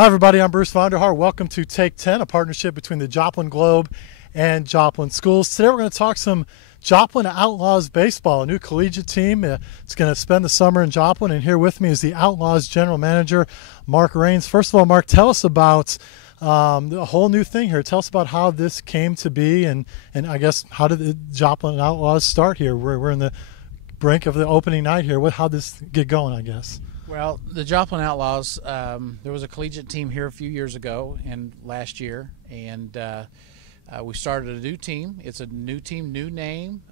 Hi everybody, I'm Bruce Vonderhaar. Welcome to Take 10, a partnership between the Joplin Globe and Joplin Schools. Today we're going to talk some Joplin Outlaws baseball, a new collegiate team. It's going to spend the summer in Joplin, and here with me is the Outlaws general manager, Mark Rains. First of all, Mark, tell us about the whole new thing here. Tell us about how this came to be, and I guess how did the Joplin Outlaws start here? We're in the brink of the opening night here. How did this get going, I guess? Well, the Joplin Outlaws, there was a collegiate team here a few years ago and last year, and we started a new team. It's a new team, new name,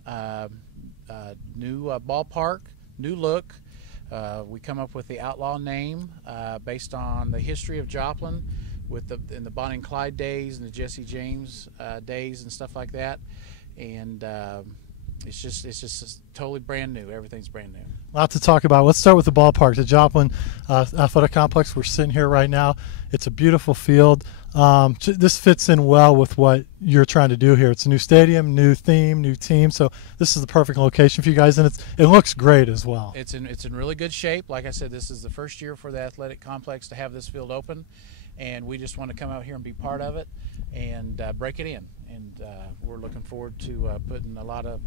new ballpark, new look. We come up with the Outlaw name based on the history of Joplin in the Bonnie and Clyde days and the Jesse James days and stuff like that. And it's just totally brand new. Everything's brand new. A lot to talk about. Let's start with the ballpark, the Joplin Athletic Complex. We're sitting here right now. It's a beautiful field. This fits in well with what you're trying to do here. It's a new stadium, new theme, new team. So this is the perfect location for you guys, and it looks great as well. It's in really good shape. Like I said, this is the first year for the athletic complex to have this field open, and we just want to come out here and be part of it and break it in. And we're looking forward to putting a lot of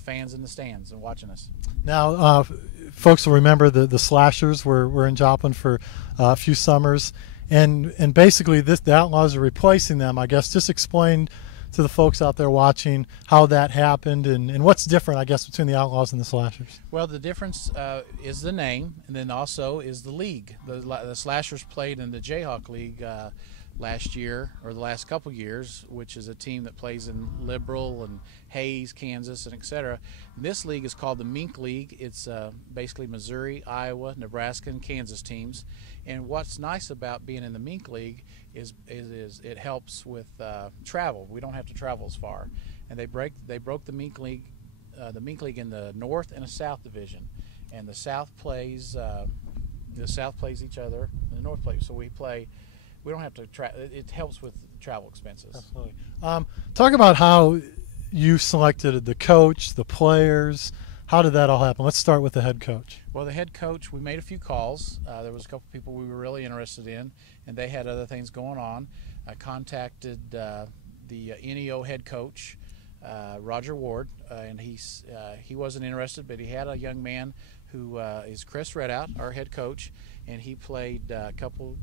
fans in the stands and watching us. Now, folks will remember the Slashers were in Joplin for a few summers, and basically the Outlaws are replacing them, I guess. Just explain to the folks out there watching how that happened and what's different, I guess, between the Outlaws and the Slashers. Well, the difference is the name, and then also is the league. The Slashers played in the Jayhawk League last year, or the last couple years, which is a team that plays in Liberal and Hayes, Kansas, and etc. This league is called the Mink League. It's basically Missouri, Iowa, Nebraska, and Kansas teams. And what's nice about being in the Mink League is it helps with travel. We don't have to travel as far. And they broke the Mink League in the North and the South division. And the South plays each other, and the North plays. So we don't have to it helps with travel expenses. Absolutely. Talk about how you selected the coach, the players. How did that all happen? Let's start with the head coach. Well, the head coach, we made a few calls. There was a couple people we were really interested in, and they had other things going on. I contacted the NEO head coach, Roger Ward, and he wasn't interested, but he had a young man who is Chris Redout, our head coach, and he played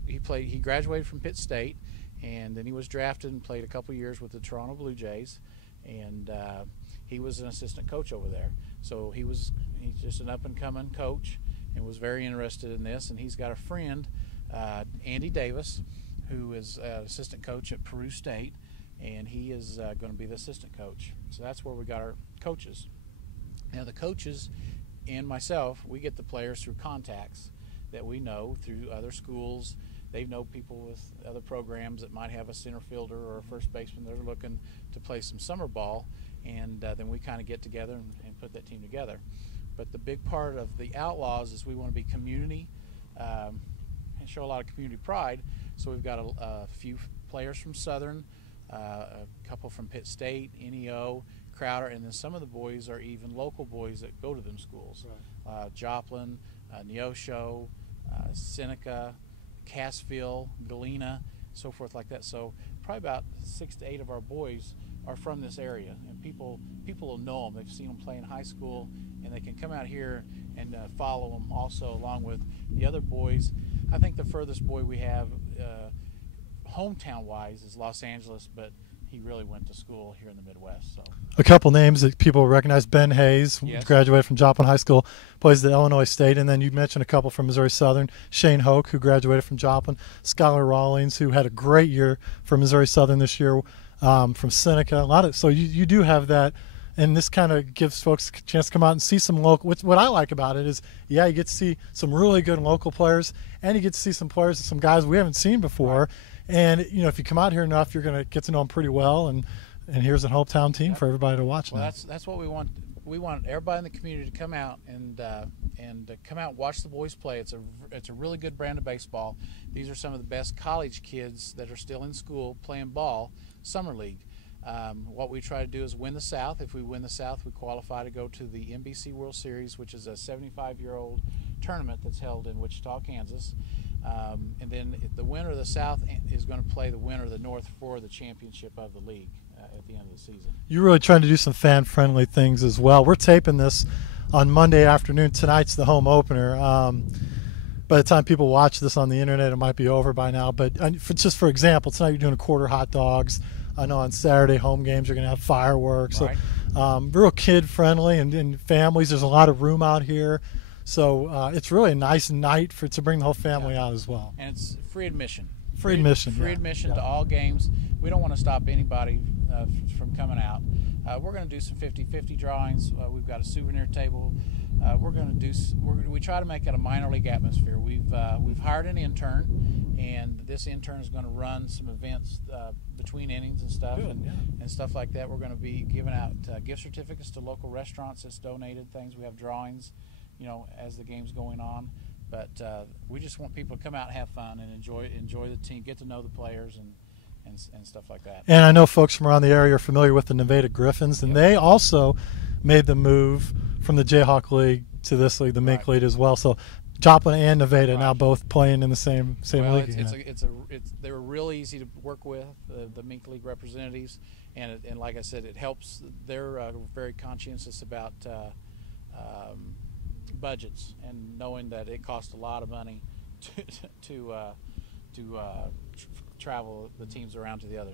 he graduated from Pitt State, and then he was drafted and played a couple years with the Toronto Blue Jays, and he was an assistant coach over there. So he's just an up-and-coming coach and was very interested in this, and he's got a friend, Andy Davis, who is an assistant coach at Peru State, and he is going to be the assistant coach. So that's where we got our coaches. Now the coaches and myself, we get the players through contacts that we know through other schools. They know people with other programs that might have a center fielder or a first baseman that are looking to play some summer ball, and then we kind of get together and put that team together. But the big part of the Outlaws is we want to be community and show a lot of community pride. So we've got a few players from Southern, a couple from Pitt State, NEO, Crowder, and then some of the boys are even local boys that go to them schools. Right. Joplin, Neosho, Seneca, Cassville, Galena, so forth like that. So probably about 6 to 8 of our boys are from this area, and people will know them. They've seen them play in high school, and they can come out here and follow them also along with the other boys. I think the furthest boy we have hometown-wise is Los Angeles, but he really went to school here in the Midwest. So a couple names that people recognize: Ben Hayes, yes, graduated from Joplin High School, plays at Illinois State, and then you mentioned a couple from Missouri Southern: Shane Hoke, who graduated from Joplin; Skylar Rawlings, who had a great year for Missouri Southern this year, from Seneca. So you do have that, and this kind of gives folks a chance to come out and see some local. What I like about it is, you get to see some really good local players, and you get to see some players and some guys we haven't seen before. Right. And if you come out here enough, you're going to get to know them pretty well, and here's a hometown team for everybody to watch. Well, that's what we want. We want everybody in the community to come out and come out and watch the boys play. It's a really good brand of baseball. These are some of the best college kids that are still in school playing ball, summer league. What we try to do is win the South. If we win the South, we qualify to go to the NBC World Series, which is a 75-year-old tournament that's held in Wichita, Kansas. And then the winner of the South is going to play the winner of the North for the championship of the league at the end of the season. You're really trying to do some fan-friendly things as well. We're taping this on Monday afternoon. Tonight's the home opener. By the time people watch this on the internet, it might be over by now. But just for example, tonight you're doing a quarter hot dogs. I know on Saturday home games you're going to have fireworks. Right. So, real kid-friendly and families. There's a lot of room out here. So it's really a nice night to bring the whole family out as well. And it's free admission. Free admission. Free admission to all games. We don't want to stop anybody from coming out. We're going to do some 50-50 drawings. We've got a souvenir table. We're going to do. We try to make it a minor league atmosphere. We've hired an intern, and this intern is going to run some events between innings and stuff. Good, and stuff like that. We're going to be giving out gift certificates to local restaurants that's donated things. We have drawings, as the game's going on. But we just want people to come out and have fun and enjoy the team, get to know the players and stuff like that. And I know folks from around the area are familiar with the Nevada Griffins, and they also made the move from the Jayhawk League to this league, the Mink League as well. So Joplin and Nevada now both playing in the same league. They were real easy to work with, the Mink League representatives, and like I said, it helps. They're very conscientious about budgets and knowing that it costs a lot of money to travel the teams around to the other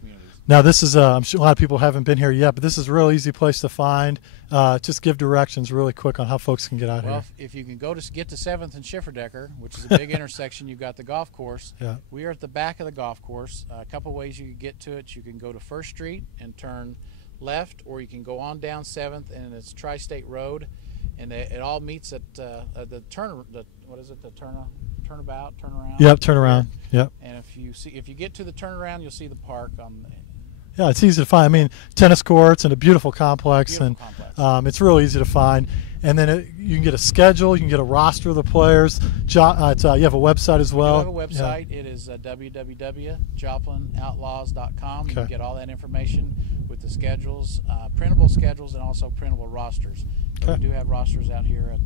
communities. Now this is I'm sure a lot of people haven't been here yet, but this is a real easy place to find. Just give directions really quick on how folks can get out here. Well, if you can get to 7th and Schifferdecker, which is a big intersection, you've got the golf course. Yeah. We are at the back of the golf course. A couple ways you can get to it. You can go to 1st Street and turn left, or you can go on down 7th, and it's Tri-State Road, and it all meets at the turnabout, turnaround. Yep, turnaround. Yep. And if you get to the turnaround, you'll see the park on. Yeah, it's easy to find. I mean, tennis courts and a beautiful complex, it's real easy to find. And then you can get a schedule, you can get a roster of the players. You have a website as well. We have a website. Yeah. It is www.joplinoutlaws.com. You can get all that information with the schedules, printable schedules, and also printable rosters. We do have rosters out here at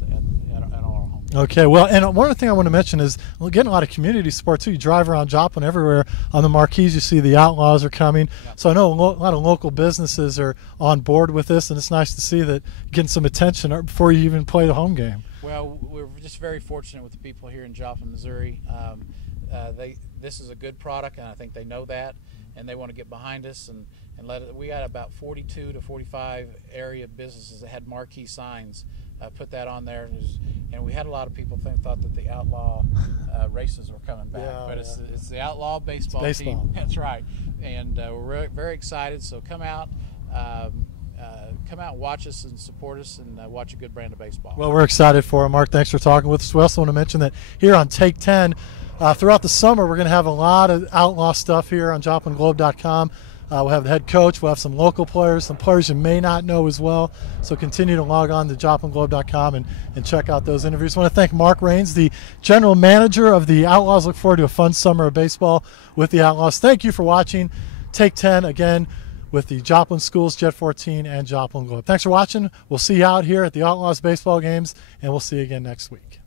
our home. Okay, well, and one other thing I want to mention is we're getting a lot of community support too. You drive around Joplin, everywhere on the marquees you see the Outlaws are coming. Yep. So I know a lot of local businesses are on board with this, and it's nice to see that getting some attention before you even play the home game. Well, we're just very fortunate with the people here in Joplin, Missouri. This is a good product, and I think they know that, and they want to get behind us and let it. We got about 42 to 45 area businesses that had marquee signs. Put that on there, and we had a lot of people thought that the Outlaw races were coming back, but it's the Outlaw baseball team. That's right, and we're very excited. So come out, watch us and support us, and watch a good brand of baseball. Well, we're excited for it, Mark. Thanks for talking with us. We also want to mention that here on Take 10, throughout the summer, we're going to have a lot of Outlaw stuff here on JoplinGlobe.com. We'll have the head coach. We'll have some local players, some players you may not know as well. So continue to log on to JoplinGlobe.com and check out those interviews. I want to thank Mark Raines, the general manager of the Outlaws. Look forward to a fun summer of baseball with the Outlaws. Thank you for watching Take 10 again with the Joplin Schools, Jet 14, and Joplin Globe. Thanks for watching. We'll see you out here at the Outlaws baseball games, and we'll see you again next week.